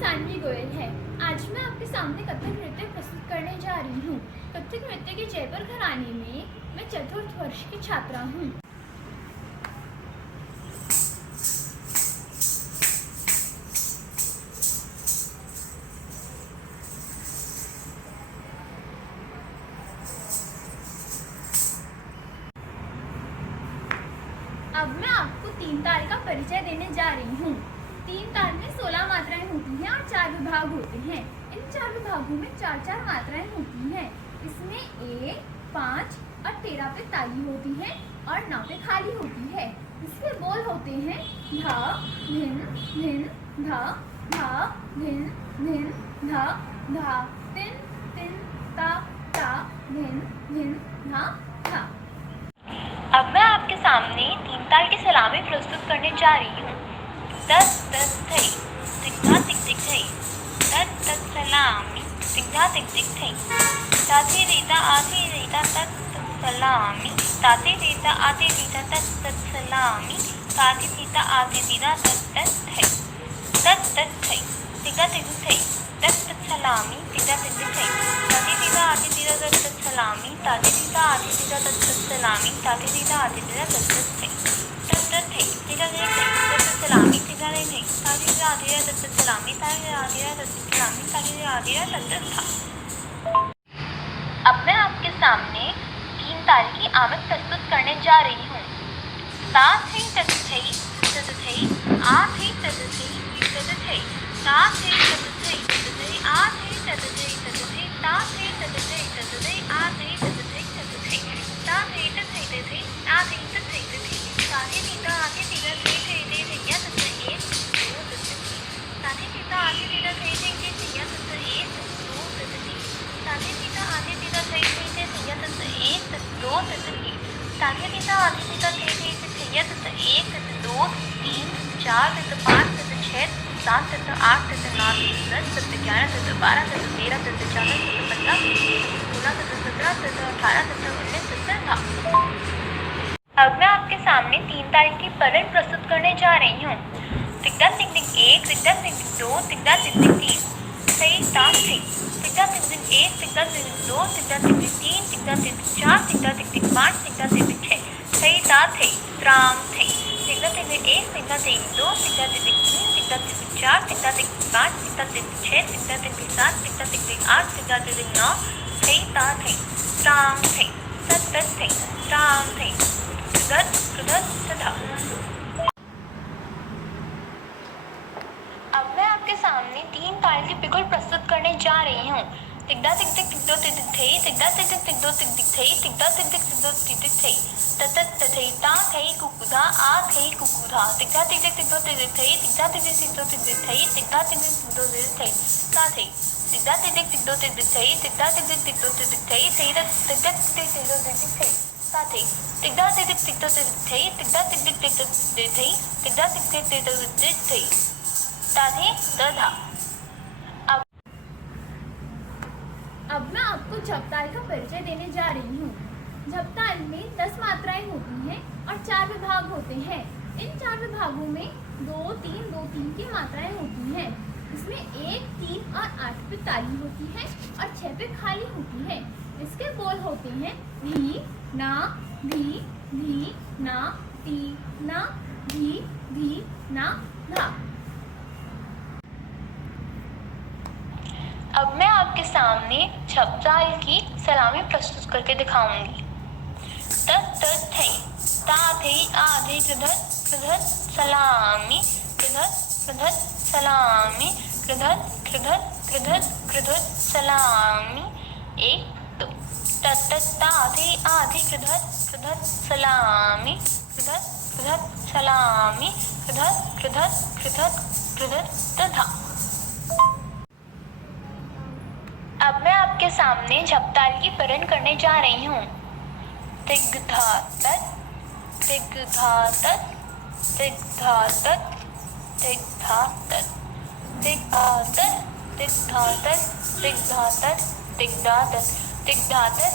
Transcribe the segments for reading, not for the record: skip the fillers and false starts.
सानवी गोयल है। आज मैं आपके सामने कथक नृत्य प्रस्तुत करने जा रही हूँ। कथक नृत्य के जयपुर घराने में मैं चतुर्थ वर्ष की छात्रा हूँ। अब मैं आपको तीन ताल का परिचय देने जा रही हूँ। तीन ताल में 16 मात्राएं होती हैं और 4 विभाग होते हैं। इन 4 विभागों में 4-4 मात्राएं होती हैं। इसमें 1, 5 और 13 पे ताली होती है और 9 पे खाली होती है। इसके बोल होते हैं धा धिन धिन धा धा धिन धिन धा धा तिन तिन ता ता धिन धिन धा धा। अब मैं आपके सामने तीन ताल की सलामी प्रस्तुत करने जा रही हूँ। तत तत थई तिग्धा तिग तिग थई, तत तत सलामी तिग्धा तिग तिग थई, ताथे रीता आथे रीता तत तत सलामी, ताथे रीता आथे रीता तत तत सलामी, ताथे रीता आथे रीता तत तत थई, तत तत थई तिग्धा तिग थई, तत तत सलामी तिग्धा तिग तिग थई, ताथे रीता आथे रीता तत तत सलामी, ताथे रीता आथे रीता तत तत सलामी, ताथे रीता आथे रीता तत तत थई, तत तत थई तिग्धा तिग थई, तत तत सलामी तिग्धा तिग थई, ताथे रीता आथे रीता तत तत सलामी, ताथे रीता आथे रीता तत तत सलामी, ताथे रीता आथे रीता तत तत था। अब मैं आपके सामने तीन ताल की आमद प्रस्तुत करने जा रही हूँ। ता थई तत थई तत थई, आ थई तत थई तत थई, ता थई तत थई तत थई, आ थई तत थई तत थई, ता थई तत थई तत थई, आ थई तत थई तत थई, ता थई तत थई तत थई, आ थई तत थई तत थई, ताथे रीता आथे रीता थई थई थई थैया तत एक दो तत थई, ताथे रीता आथे रीता थई थई थई थैया तत एक दो तत थई, ताथे रीता आथे रीता थई थई थई थैया तत एक तत दो तत थई, ताथे रीता आथे रीता थई थई थई थैया तत एक तत दो 3 4 तत 5 तत 6 7 तत 8 तत 9 तत 10 तत 11 तत 12 तत 13 तत 14 तत 15 16 तत 17 तत 18 तत 19 तत था। अब मैं आपके सामने तीन ताल की पलन प्रस्तुत करने जा रही हूँ। तिग्धा तिग तिग 1, तिग्धा तिग तिग 2, तिग्धा तिग तिग 3, सही ता थई, तिग्धा तिग तिग 1, तिग्धा तिग तिग 2, तिग्धा तिग तिग 3, तिग्धा तिग तिग 4, तिग्धा तिग तिग 5, तिग्धा तिग तिग 6, सही ता थई, त्राम थई, तिग्धा तिग तिग 1, तिग्धा तिग तिग 2, तिग्धा तिग तिग 3, तिग्धा तिग तिग 4, तिग्धा तिग तिग 5, तिग्धा तिग तिग 6, तिग्धा तिग तिग 7, तिग्धा तिग तिग 8, तिग्धा तिग तिग 9, सही ता थई, त्राम थई, तत तत थई, त्राम थई, कृधत कृधत तथा। अब मैं आपके सामने तीन ताल की बिगुल प्रस्तुत करने जा रही हूँ। तिग्धा तिग तिग तिग दो तिग तिग थई, तिग्धा तिग तिग तिग दो तिग तिग थई, तिग्धा तिग तिग तिग दो तिग तिग थई, तत तत थई, ता थई कुकुधा, आ थई कुकुधा, तिग्धा तिग तिग तिग दो तिग तिग थई, तिग्धा तिग तिग तिग दो तिग तिग थई, तिग्धा तिग तिग तिग दो तिग तिग थई, ता थई, तिग्धा तिग तिग तिग दो तिग तिग थई, तिग्धा तिग तिग तिग दो तिग तिग थई, सही तिग्धा तिग तिग तिग दो तिग तिग थई, ता थई, तिग्धा तिग तिग तिग दो तिग तिग थई, तिग्धा तिग तिग तिग दो तिग तिग थई, तिग्धा तिग तिग तिग दो तिग तिग थई, ताथे तथा। अब मैं आपको झपताल का परिचय देने जा रही हूँ। झपताल में 10 मात्राएं होती हैं और 4 विभाग होते हैं। इन 4 विभागों में 2 3 2 3 की मात्राएं होती हैं। इसमें 1 3 और 8 पे ताली होती है और 6 पे खाली होती है। इसके बोल होते हैं धी ना धी धी ना ती ना धी धी ना धा। अब मैं आपके सामने झपताल की सलामी प्रस्तुत करके दिखाऊंगी। तत तत थई, ता थई, आ थई, कृधत कृधत सलामी, कृधत कृधत सलामी, कृधत कृधत कृधत कृधत सलामी, 1 2, तत तत ता थई, आ थई, कृधत कृधत सलामी, कृधत कृधत सलामी, कृधत कृधत कृधत कृधत तथा। अब मैं आपके सामने झपताल की पलन करने जा रही हूँ। तिग्धा तत, तिग्धा तत, तिग्धा तत, तिग्धा तत, तिग्धा तत, तिग्धा तत, तिग्धा तत, तिग्धा तत, तिग्धा तत,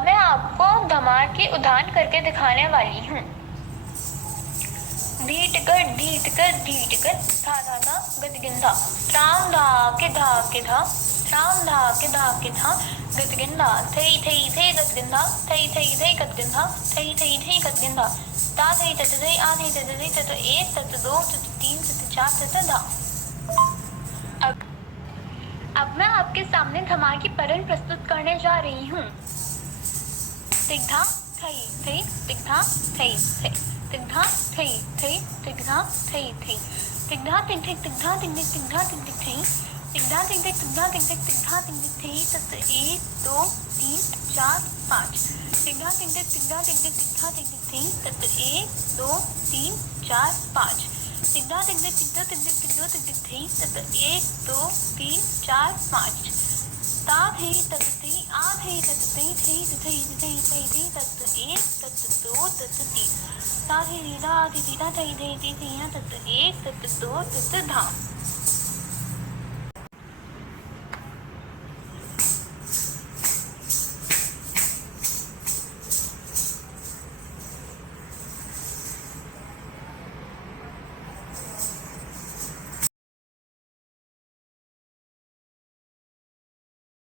अब मैं आपको धमार के उदाहरण करके दिखाने वाली हूँ। धीटकर धीटकर धीटकर धा धा धा गदगिंधा, त्राम धा के धा के धा, त्राम धा के धा गदगिंधा, थई थई थई गदगिंधा, थई थई थई गदगिंधा, थई थई थई गदगिंधा, ता थई तत थई आ थई तत थई तत एक तत दो तत तीन तत चार तत धा। अब मैं आपके सामने धमार की पलन प्रस्तुत करने जा रही हूँ। तिग्धा थई थई, तिग्धा थई थई, तिग्धा थई थई, तिग्धा थई थई, तिग्धा तिग तिग तिग्धा तिग तिग तिग्धा तिग तिग थई, तिग्धा तिग तिग तिग्धा तिग तिग तिग्धा तिग तिग थई तत एक दो तीन चार पाँच, तिग्धा तिग तिग तिग्धा तिग तिग तिग्धा तिग तिग थई तत एक दो तीन चार पाँच, तिग्धा तिग तिग तिग्धा तिग तिग तिग्धा तिग तिग थई तत एक दो तीन चार पाँच, ता थई तत थई आ थई तत थई थई थई थई थई थई तत एक तत दो तत तीन, ता थई रीधा थई रीधा थई थई थई थई तत एक तत दो तत धा।